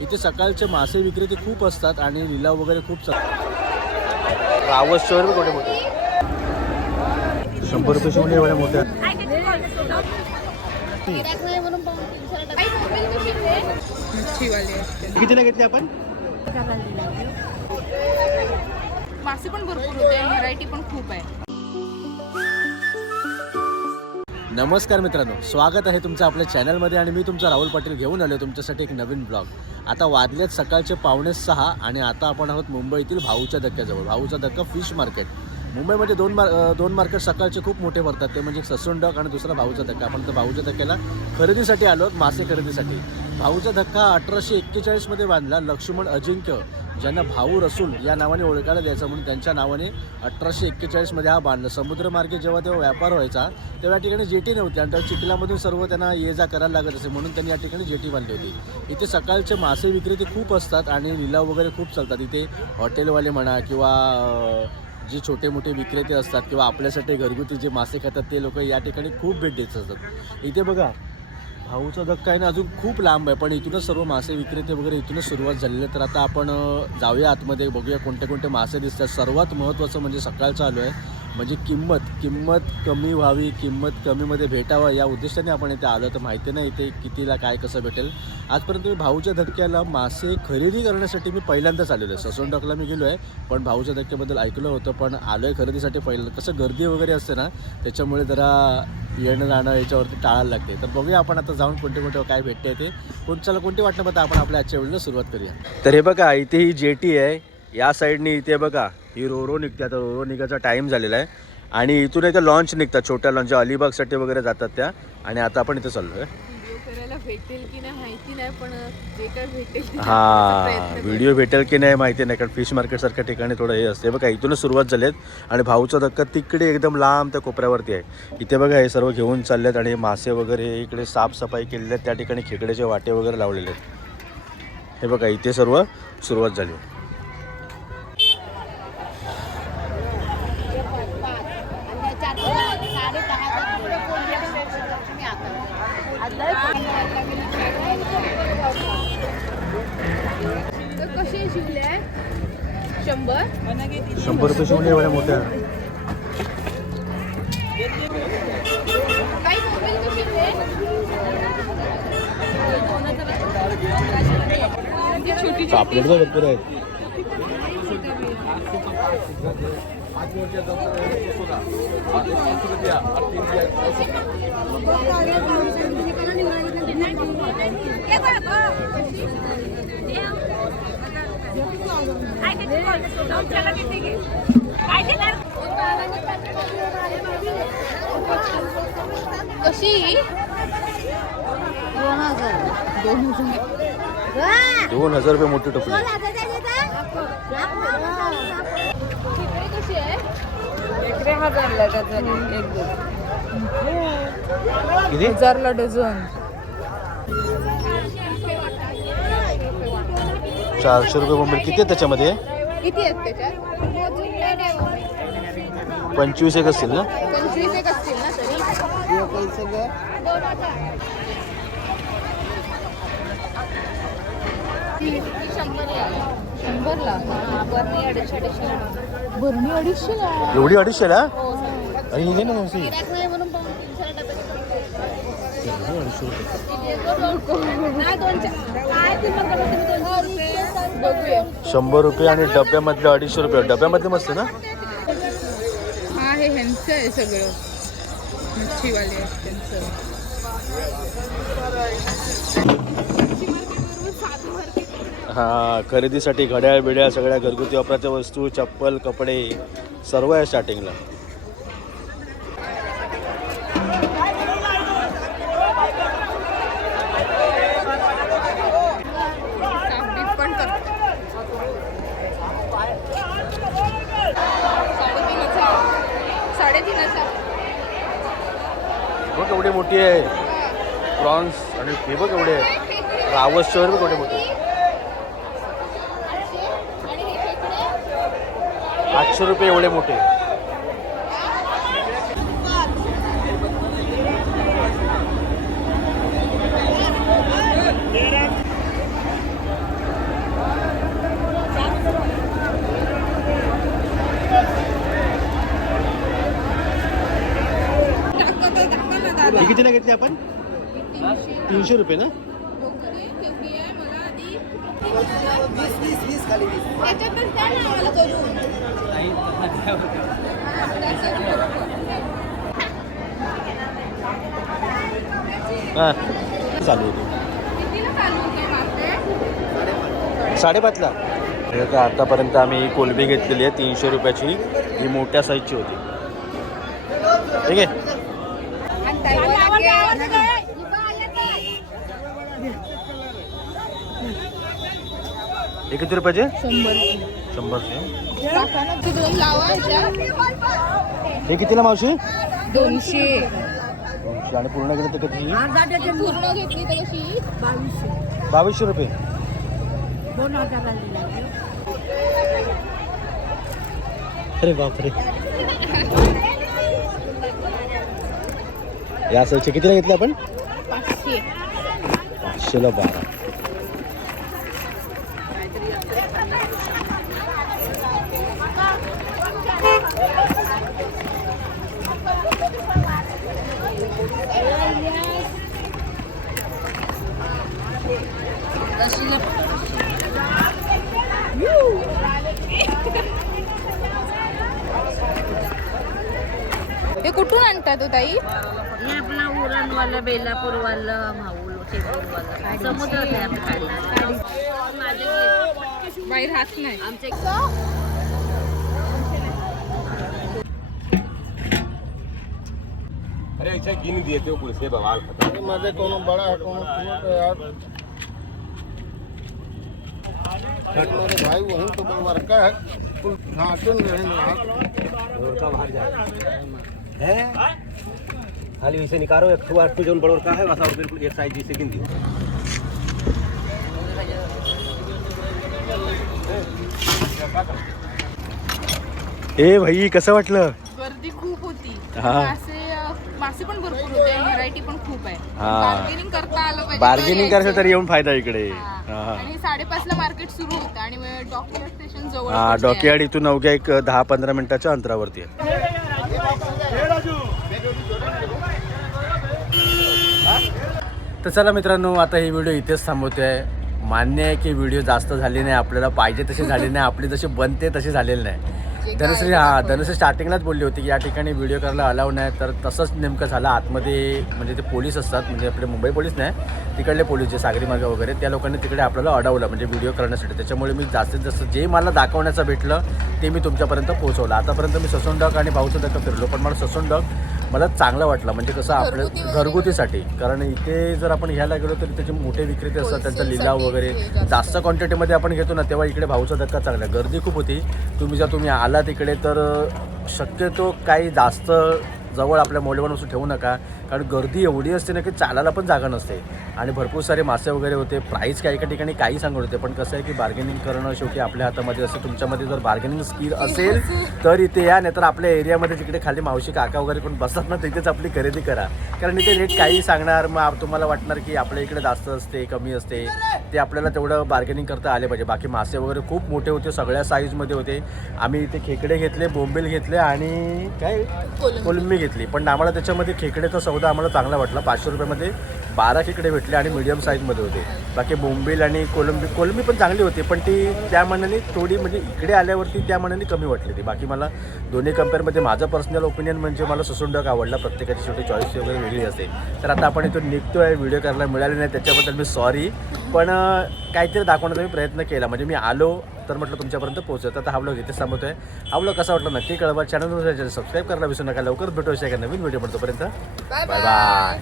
इथे सकाळचे मासे विक्रेते खूप असतात आणि लिलाव वगैरे खूप चालतात रावस शहर मोठे मोठे? शंभर रुपये मोठ्या. मच्छीवाले असते कितीला घेतली आपण? मासे पण भरपूर होते व्हरायटी पण खूप आहे. नमस्कार मित्रांनो स्वागत आहे तुमचं आपल्या चॅनलमध्ये आणि मी तुमचा राहुल पाटील घेऊन आलो तुमच्यासाठी एक नवीन ब्लॉग. आता वाजलेत सकाळचे पावणे सहा आणि आता आपण आहोत मुंबईतील भाऊच्या धक्क्याजवळ. भाऊचा धक्का फिश मार्केट. मुंबईमध्ये दोन मार दोन मार्केट सकाळचे खूप मोठे भरतात. ते म्हणजे ससून डॉक आणि दुसरा भाऊचा धक्का. आपण तर भाऊच्या धक्क्याला खरेदीसाठी आलो आहोत मासे खरेदीसाठी. भाऊचा धक्का अठराशे एक्केचाळीसमध्ये बांधला लक्ष्मण अजिंक्य. ज्यांना भाऊ रसूल या नावाने ओळखायला द्यायचं म्हणून त्यांच्या नावाने अठराशे एक्केचाळीसमध्ये हा बांधला. समुद्रमार्गे जेव्हा तेव्हा व्यापार व्हायचा तेव्हा या ठिकाणी जेटी नव्हती आणि त्या चिखलामधून सर्व त्यांना ये जा करायला लागत असे म्हणून त्यांनी या ठिकाणी जेटी बांधली होती. इथे सकाळचे मासे विक्रेते खूप असतात आणि लिलाव वगैरे खूप चालतात. इथे हॉटेलवाले म्हणा किंवा जे छोटे मोठे विक्रेते असतात किंवा आपल्यासाठी घरगुती जे मासे खातात ते लोक या ठिकाणी खूप भेट देत असतात. इथे बघा भाऊचा धक्का आहे ना अजून खूप लांब आहे. पण इथूनच सर्व मासे विक्रेते वगैरे इथूनच सुरुवात झालेली आहे. तर आता आपण जाऊया आतमध्ये बघूया कोणते कोणते मासे दिसतात. सर्वात महत्त्वाचं म्हणजे सकाळ चालू आहे. म्हणजे किंमत किंमत कमी व्हावी किंमत कमीमध्ये भेटावं या उद्देशाने आपण इथे आलो. तर माहिती नाही इथे कितीला काय कसं भेटेल. आजपर्यंत मी भाऊच्या धक्क्याला मासे खरेदी करण्यासाठी मी पहिल्यांदाच आलेलो आहे. ससोनडकला मी गेलो आहे पण भाऊच्या धक्क्याबद्दल ऐकलं होतं पण आलो आहे खरेदीसाठी पहिलं. कसं गर्दी वगैरे असते ना त्याच्यामुळे जरा येणं जाणं याच्यावरती टाळायला लागते. तर बघूया आपण आता जाऊन कोणते कोणते काय भेटते ते. कोणच्याला कोणती वाटणं बघता आपण आपल्या आजच्या वेळेला सुरुवात करूया. तर हे बघा इथे ही जेटी आहे. या साईडनी इथे बघा. ही रोरो निघते. आता रोरो निघायचा टाईम झालेला आहे. आणि इथून इथे लॉन्च निघतात. छोट्या लॉन्च अलिबागसाठी वगैरे जातात त्या. आणि आता आपण इथे चाललो आहे व्हिडिओ करायला भेटेल की नाही माहिती नाही पण जे काय भेटेल ते हा. व्हिडिओ भेटेल की नाही माहिती नाही. कारण फिश मार्केट सारख्या ठिकाणी थोडं हे असते. बघा इथूनच सुरुवात झाली आहेत आणि भाऊचा धक्का तिकडे एकदम लांब त्या कोपऱ्यावरती आहे. इथे बघा हे सर्व घेऊन चालले आहेत आणि मासे वगैरे इकडे साफसफाई केलेली आहेत. त्या ठिकाणी खेकड्याचे वाटे वगैरे लावलेले आहेत. हे बघा इथे सर्व सुरुवात झाली तर कसे शिवले आहे शंभर. शंभर रुपये शिवणे एवढ्या मोठ्या. पापलेट तर भरपूर आहेत. कशी? दोन हजार. दोन हजार. दोन हजार रुपये मोठी टोपली. खेकडे कशी आहे इकडे हजारला डझन एक दोन किती? हजारला डझन चारशे रुपये बोंबील किती आहेत त्याच्यामध्ये? किती आहेत त्याच्यात? पंचवीस एक असतील ना? पंचवीस एक असतील ना तरी. शंभरला. बरणी अडीचशे अडीचशे. बरणी अडीचशेला? एवढी अडीचशेला? आणि ही घे ना म्हणून शंभर रुपये आणि डब्यामधले अडीचशे रुपये. डब्यामधले मस्त ना? हा हे ह्यांचं आहे सगळं. मच्छीवाले आहेत त्यांचं. हा खरेदीसाठी घड्याळ बिड्याळ सगळ्या घरगुती वापराच्या वस्तू चप्पल कपडे सर्व आहे स्टार्टिंगला मोठी आहे. प्रॉन्स आणि हे बघ एवढे आहे रावस शहर बघ एवढे मोठे आठशे रुपये एवढे मोठे कितीला घेतली आपण? तीनशे रुपये ना? हां. चालू होतो. साडेपाचला. हे का आतापर्यंत आम्ही ही कोलबी घेतलेली आहे तीनशे रुपयाची. ही मोठ्या साईजची होती. ठीक आहे? हे किती रुपयाचे? शंभर. शंभरचे. हे कितीला मावशी? दोनशे. दोनशे. आणि पूर्ण गेलं तर किती? पूर्ण घेतली तर कशी बावीसशे. बावीसशे रुपये. दोन हजार अरे बापरे. या साईजचे कितीला घेतले आपण? पाचशे. पाचशेला बारा. ते कुठून आणतात हो ताई? हे आपला उरणवाला बेलापूरवाला माऊल शेपूरवाला समुद्र आहे आपल्या खाडी बाहेर हात नाही. आमचे अरे ऐसा गिन दिए थे वो पुलिस ने बवाल खत्म मजे कोनो बड़ा है कोनो छोटा यार. मेरे भाई वहीं तो बड़का है। कुल नाचन रहे ना बड़का बाहर जा है? खाली वैसे निकालो एक ठो आठ ठो जोन बड़का है वैसा बिल्कुल एक साइज जैसे गिन दियो ए भाई कसं वाटलं गर्दी खूप होती हा. मासे अ, मासे पण भरपूर होते व्हरायटी पण खूप आहे हा. बार्गेनिंग करता आलं पाहिजे बार्गेनिंग करायचं. तर येऊन फायदा इकडे हा. हा. आणि साडेपाच ला मार्केट सुरू होतं आणि डॉक्युमेंट स्टेशन जवळ हा डॉकियाड इथून अवघ्या एक दहा पंधरा मिनिटाच्या अंतरावरती आहे तर चला मित्रांनो आता ही व्हिडिओ इथेच थांबवते आहे मान्य आहे की व्हिडिओ जास्त झाली नाही आपल्याला पाहिजे तशी झाली नाही आपली जशी बनते तशी झालेली नाही. धनुश्री हा धनुश्री स्टार्टिंगलाच बोलली होती की या ठिकाणी व्हिडिओ करायला अलाव नाही तर तसंच नेमकं झालं. आतमध्ये म्हणजे ते पोलीस असतात म्हणजे आपले मुंबई पोलीस नाही तिकडले पोलीस जे सागरी मार्ग वगैरे त्या लोकांनी तिकडे आपल्याला अडवलं म्हणजे व्हिडिओ करण्यासाठी. त्याच्यामुळे मी जास्तीत जास्त जे मला दाखवण्याचं भेटलं ते मी तुमच्यापर्यंत पोहोचवलं. आतापर्यंत मी ससून डॉग आणि भाऊचं डॉग फिरलो पण मला ससून डॉग मला चांगलं वाटलं म्हणजे कसं आपलं. घरगुतीसाठी. कारण इथे जर आपण घ्यायला गेलो तर त्याचे मोठे विक्रेते असतात त्यांचा लिलाव वगैरे जास्त क्वांटिटीमध्ये आपण घेतो ना तेव्हा इकडे भाऊचा धक्का चांगला. गर्दी खूप होती. तुम्ही जर तुम्ही आला तिकडे तर शक्यतो काही जास्त जवळ आपल्या मौल्यवान वस्तू ठेवू नका. कारण गर्दी एवढी असते ना की चालायला पण जागा नसते. आणि भरपूर सारे मासे वगैरे होते. प्राईस काही एका ठिकाणी काही सांगत होते. पण कसं आहे की बार्गेनिंग करणं शेवटी आपल्या हातामध्ये असं तुमच्यामध्ये जर बार्गेनिंग स्किल असेल तर इथे या. नाहीतर आपल्या एरियामध्ये जिकडे खाली मावशी काका वगैरे पण बसतात ना तिथेच आपली खरेदी करा. कारण इथे रेट काही सांगणार. मग तुम्हाला वाटणार की आपल्या इकडे जास्त असते कमी असते. ते आपल्याला तेवढं बार्गेनिंग करता आले पाहिजे. बाकी मासे वगैरे खूप मोठे होते. सगळ्या साईजमध्ये होते. आम्ही इथे खेकडे घेतले बोंबील घेतले आणि काय? कोलंबी घेतली. घेतली. पण आम्हाला त्याच्यामध्ये खेकड्याचा सौदा आम्हाला चांगला वाटला. पाचशे रुपयामध्ये बारा खेकडे भेटले आणि मीडियम साईजमध्ये होते. बाकी बोंबील आणि कोलंबी कोलंबी पण चांगली होती पण ती त्या मनाने थोडी म्हणजे इकडे आल्यावरती त्या मनाने कमी वाटली ती बाकी मला दोन्ही कम्पेअरमध्ये माझं पर्सनल ओपिनियन म्हणजे मला ससुंडक आवडला. प्रत्येकाची छोटी चॉईस वगैरे वेगळी असते. तर आता आपण इथून निघतो आहे व्हिडिओ करायला मिळाले नाही. त्याच्याबद्दल मी सॉरी पण काहीतरी दाखवण्याचा मी प्रयत्न केला. म्हणजे मी आलो तर म्हटलं तुमच्यापर्यंत पोहोचत आता हा व्लॉग इथेच थांबवतोय. हा व्लॉग कसा वाटला नक्की कळवा. चॅनल सबस्क्राईब करायला विसरू नका. लवकरच भेटू एका नवीन व्हिडिओ पर्यंत बाय बाय बाय